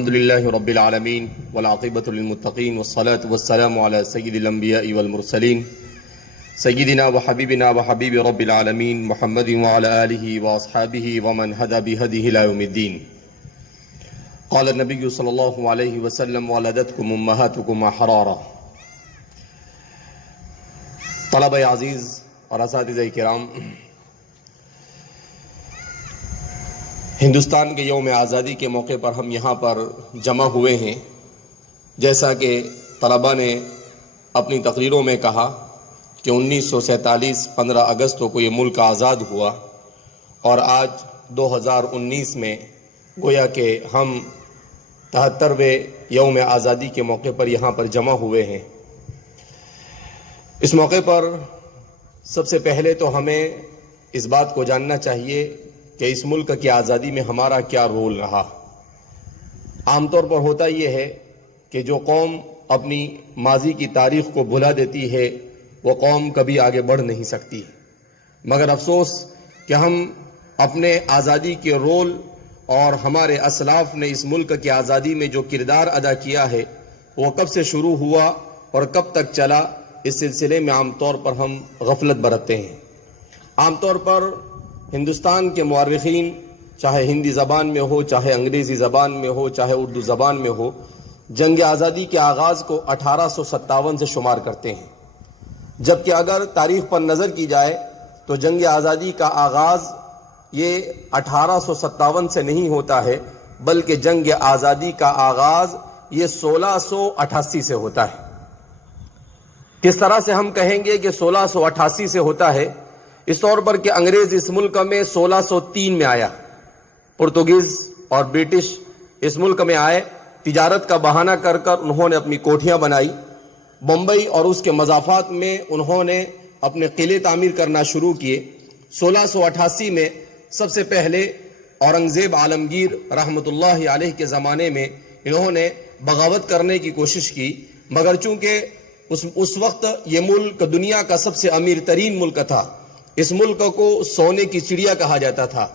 الحمد لله رب العالمين والعاقبة للمتقين والصلاة والسلام على سيد الأنبياء والمرسلين سيدنا وحبيبنا وحبيب رب العالمين محمد وعلى آله وأصحابه ومن هدى بهديه إلى يوم الدين. قال النبي صلى الله عليه وسلم ولدتكم أمهاتكم أحرارا. طلبہ عزیز اور اساتذہ کرام، ہندوستان کے یوم آزادی کے موقع پر ہم یہاں پر جمع ہوئے ہیں. جیسا کہ طلبہ نے اپنی تقریروں میں کہا کہ 1947 15 اگست کو یہ ملک آزاد ہوا، اور آج 2019 میں گویا کہ ہم 73ویں یوم آزادی کے موقع پر یہاں پر جمع ہوئے ہیں. اس موقع پر سب سے پہلے تو ہمیں اس بات کو جاننا چاہیے کہ اس ملک کی آزادی میں ہمارا کیا رول رہا. عام طور پر ہوتا یہ ہے کہ جو قوم اپنی ماضی کی تاریخ کو بھلا دیتی ہے وہ قوم کبھی آگے بڑھ نہیں سکتی. مگر افسوس کہ ہم اپنے آزادی کے رول اور ہمارے اسلاف نے اس ملک کی آزادی میں جو کردار ادا کیا ہے وہ کب سے شروع ہوا اور کب تک چلا، اس سلسلے میں عام طور پر ہم غفلت برتتے ہیں. عام طور پر ہندوستان کے مورخین، چاہے ہندی زبان میں ہو، چاہے انگریزی زبان میں ہو، چاہے اردو زبان میں ہو، جنگ آزادی کے آغاز کو 1857 سے شمار کرتے ہیں. جبکہ اگر تاریخ پر نظر کی جائے تو جنگ آزادی کا آغاز یہ 1857 سے نہیں ہوتا ہے، بلکہ جنگ آزادی کا آغاز یہ 1688 سے ہوتا ہے. کس طرح سے ہم کہیں گے کہ 1688 سے ہوتا ہے؟ اس طور پر کہ انگریز اس ملک میں 1603 میں آیا، پرتگیز اور برٹش اس ملک میں آئے، تجارت کا بہانہ کر کر انہوں نے اپنی کوٹھیاں بنائی. بمبئی اور اس کے مضافات میں انہوں نے اپنے قلعے تعمیر کرنا شروع کیے. 1688 میں سب سے پہلے اورنگزیب عالمگیر رحمۃ اللہ علیہ کے زمانے میں انہوں نے بغاوت کرنے کی کوشش کی، مگر چونکہ اس وقت یہ ملک دنیا کا سب سے امیر ترین ملک تھا، اس ملک کو سونے کی چڑیا کہا جاتا تھا،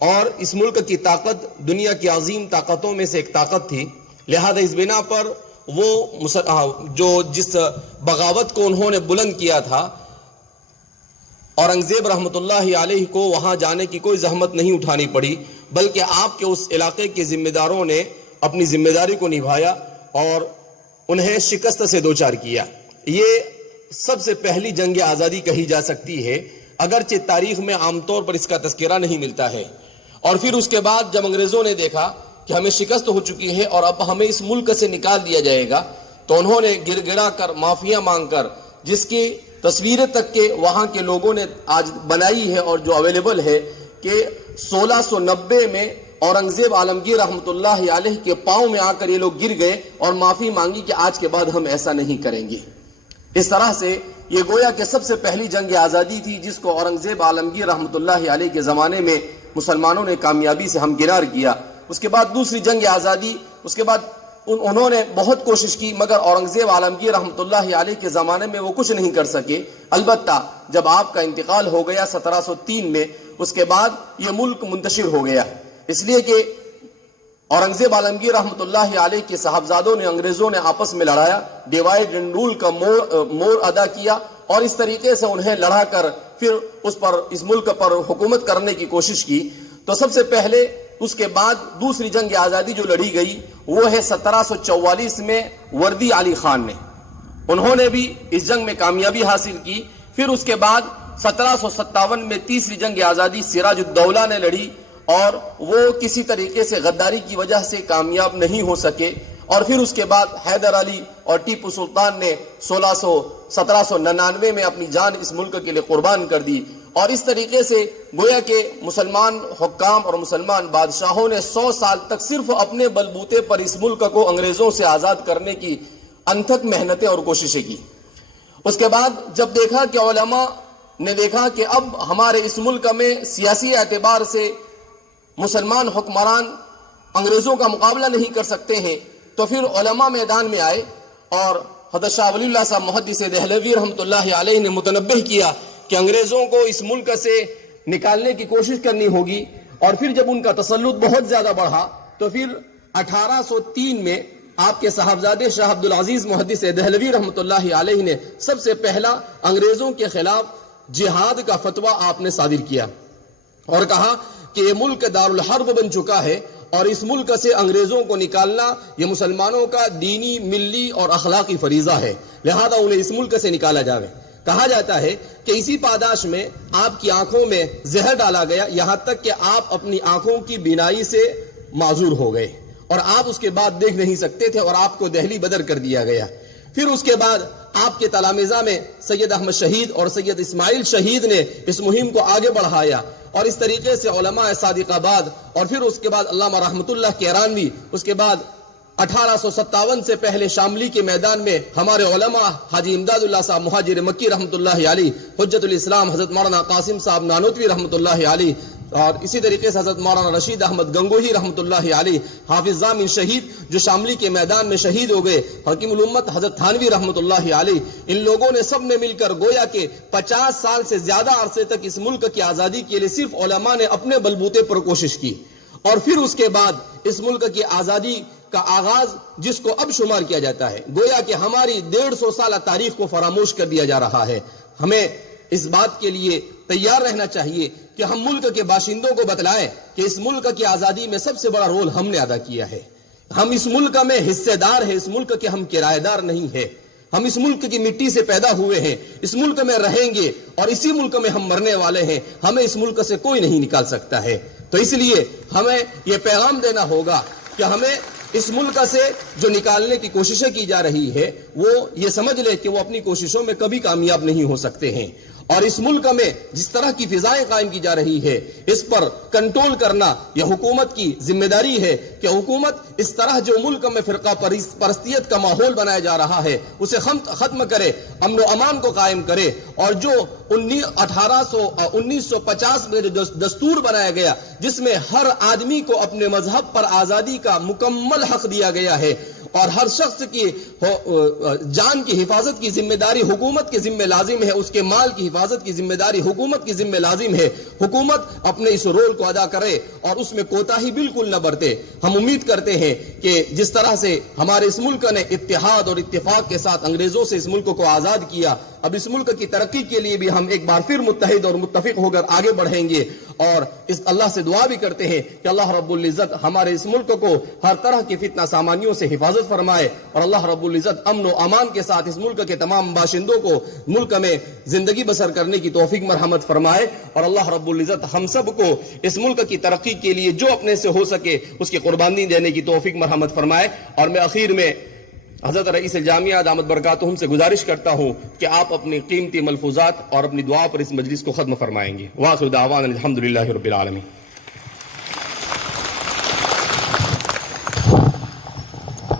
اور اس ملک کی طاقت دنیا کی عظیم طاقتوں میں سے ایک طاقت تھی. لہذا اس بنا پر وہ جس بغاوت کو انہوں نے بلند کیا تھا، اورنگزیب رحمۃ اللہ علیہ کو وہاں جانے کی کوئی زحمت نہیں اٹھانی پڑی، بلکہ آپ کے اس علاقے کے ذمہ داروں نے اپنی ذمہ داری کو نبھایا اور انہیں شکست سے دوچار کیا. یہ سب سے پہلی جنگ آزادی کہی جا سکتی ہے، اگرچہ تاریخ میں عام طور پر اس کا تذکرہ نہیں ملتا ہے. اور پھر اس کے بعد جب انگریزوں نے دیکھا کہ ہمیں شکست ہو چکی ہے اور اب ہمیں اس ملک سے نکال دیا جائے گا، تو انہوں نے گڑ گڑا کر معافیاں مانگ کر، جس کی تصویریں تک کے وہاں کے لوگوں نے آج بنائی ہے اور جو اویلیبل ہے، کہ 1690 میں اورنگزیب عالمگیر رحمۃ اللہ علیہ کے پاؤں میں آ کر یہ لوگ گر گئے اور معافی مانگی کہ آج کے بعد ہم ایسا نہیں کریں گے. اس طرح سے یہ گویا کہ سب سے پہلی جنگ آزادی تھی جس کو اورنگزیب عالمگیر رحمۃ اللہ علیہ کے زمانے میں مسلمانوں نے کامیابی سے ہمکنار کیا. اس کے بعد دوسری جنگ آزادی، اس کے بعد انہوں نے بہت کوشش کی، مگر اورنگزیب عالمگیر رحمۃ اللہ علیہ کے زمانے میں وہ کچھ نہیں کر سکے. البتہ جب آپ کا انتقال ہو گیا 1703 میں، اس کے بعد یہ ملک منتشر ہو گیا، اس لیے کہ اورنگزیب عالمگیر رحمۃ اللہ علیہ کے صاحبزادوں نے انگریزوں نے آپس میں لڑایا، ڈیوائڈ اینڈ رول کا مور ادا کیا، اور اس طریقے سے انہیں لڑا کر پھر اس ملک پر حکومت کرنے کی کوشش کی. تو سب سے پہلے اس کے بعد دوسری جنگ آزادی جو لڑی گئی وہ ہے 1744 میں وردی علی خان نے، انہوں نے بھی اس جنگ میں کامیابی حاصل کی. پھر اس کے بعد 1757 میں تیسری جنگ آزادی سراج الدولہ نے لڑی، اور وہ کسی طریقے سے غداری کی وجہ سے کامیاب نہیں ہو سکے. اور پھر اس کے بعد حیدر علی اور ٹیپو سلطان نے 1799 میں اپنی جان اس ملک کے لیے قربان کر دی. اور اس طریقے سے گویا کہ مسلمان حکام اور مسلمان بادشاہوں نے 100 سال تک صرف اپنے بلبوتے پر اس ملک کو انگریزوں سے آزاد کرنے کی انتھک محنتیں اور کوششیں کی. اس کے بعد جب دیکھا کہ علماء نے دیکھا کہ اب ہمارے اس ملک میں سیاسی اعتبار سے مسلمان حکمران انگریزوں کا مقابلہ نہیں کر سکتے ہیں، تو پھر علماء میدان میں آئے، اور حضرت شاہ ولی اللہ صاحب محدث دہلوی رحمۃ اللہ علیہ نے متنبہ کیا کہ انگریزوں کو اس ملک سے نکالنے کی کوشش کرنی ہوگی. اور پھر جب ان کا تسلط بہت زیادہ بڑھا تو پھر 1803 میں آپ کے صاحبزادے شاہ عبدالعزیز محدث دہلوی رحمۃ اللہ علیہ نے سب سے پہلا انگریزوں کے خلاف جہاد کا فتویٰ آپ نے صادر کیا اور کہا کہ یہ ملک دارالحرب بن چکا ہے اور اس ملک سے انگریزوں کو نکالنا یہ مسلمانوں کا دینی، ملی اور اخلاقی فریضہ ہے، لہذا انہیں اس ملک سے نکالا جاوے۔ کہا جاتا ہے کہ اسی پاداش میں آپ کی آنکھوں میں زہر ڈالا گیا، یہاں تک کہ آپ اپنی آنکھوں کی بینائی سے معذور ہو گئے اور آپ اس کے بعد دیکھ نہیں سکتے تھے اور آپ کو دہلی بدر کر دیا گیا۔ پھر اس کے بعد آپ کے تلامذہ میں سید احمد شہید اور سید اسماعیل شہید نے اس مہم کو آگے بڑھایا اور اس طریقے سے علماء صادق آباد اور پھر اس کے بعد علامہ رحمت اللہ کیرانوی، اس کے بعد 1857 سے پہلے شاملی کے میدان میں ہمارے علماء حاجی امداد اللہ صاحب مہاجر مکی رحمت اللہ علیہ، حجت الاسلام حضرت مولانا قاسم صاحب نانوتوی رحمت اللہ علیہ، اور اسی طریقے سے حضرت مولانا رشید احمد گنگوہی رحمت اللہ علیہ، حافظ ضامن شہید جو شاملی کے میدان میں شہید ہو گئے، حکیم الامت حضرت تھانوی رحمت اللہ علیہ، ان لوگوں نے سب نے مل کر گویا کہ 50 سال سے زیادہ عرصے تک اس ملک کی آزادی کے لیے صرف علماء نے اپنے بلبوتے پر کوشش کی، اور پھر اس کے بعد اس ملک کی آزادی کا آغاز جس کو اب شمار کیا جاتا ہے، گویا کہ ہماری 150 سالہ تاریخ کو فراموش کر دیا جا رہا ہے۔ ہمیں اس بات کے لیے تیار رہنا چاہیے کہ ہم ملک کے باشندوں کو بتلائیں کہ اس ملک کی آزادی میں سب سے بڑا رول ہم نے ادا کیا ہے۔ ہم اس ملک میں حصے دار ہیں، اس ملک کے ہم کرایہ دار نہیں ہیں۔ ہم اس ملک کی مٹی سے پیدا ہوئے ہیں، اس ملک میں رہیں گے اور اسی ملک میں ہم مرنے والے ہیں، ہمیں اس ملک سے کوئی نہیں نکال سکتا ہے۔ تو اس لیے ہمیں یہ پیغام دینا ہوگا کہ ہمیں اس ملک سے جو نکالنے کی کوششیں کی جا رہی ہے وہ یہ سمجھ لے کہ وہ اپنی کوششوں میں کبھی کامیاب نہیں ہو سکتے ہیں، اور اس ملک میں جس طرح کی فضائیں قائم کی جا رہی ہے اس پر کنٹرول کرنا یہ حکومت کی ذمہ داری ہے کہ حکومت اس طرح جو ملک میں فرقہ پرستیت کا ماحول بنایا جا رہا ہے اسے ختم کرے، امن و امان کو قائم کرے، اور جو 1950 میں جو دستور بنایا گیا جس میں ہر آدمی کو اپنے مذہب پر آزادی کا مکمل حق دیا گیا ہے اور ہر شخص کی جان کی حفاظت کی ذمہ داری حکومت کے ذمہ لازم ہے، اس کے مال کی حفاظت کی ذمہ داری حکومت کی ذمہ لازم ہے، حکومت اپنے اس رول کو ادا کرے اور اس میں کوتاہی بالکل نہ برتے۔ ہم امید کرتے ہیں کہ جس طرح سے ہمارے اس ملک نے اتحاد اور اتفاق کے ساتھ انگریزوں سے اس ملک کو آزاد کیا، اب اس ملک کی ترقی کے لیے بھی ہم ایک بار پھر متحد اور متفق ہو کر آگے بڑھیں گے، اور اس اللہ سے دعا بھی کرتے ہیں کہ اللہ رب العزت ہمارے اس ملک کو ہر طرح کی فتنہ سامانیوں سے حفاظت فرمائے، اور اللہ رب العزت امن و امان کے ساتھ اس ملک کے تمام باشندوں کو ملک میں زندگی بسر کرنے کی توفیق مرحمت فرمائے، اور اللہ رب العزت ہم سب کو اس ملک کی ترقی کے لیے جو اپنے سے ہو سکے اس کی قربانی دینے کی توفیق مرحمت فرمائے۔ اور میں آخر میں حضرت رئیس الجامعہ دامت برکاتہم سے گزارش کرتا ہوں کہ آپ اپنی قیمتی ملفوظات اور اپنی دعا پر اس مجلس کو ختم فرمائیں گے۔ وآخر دعوانا الحمدللہ رب العالمین۔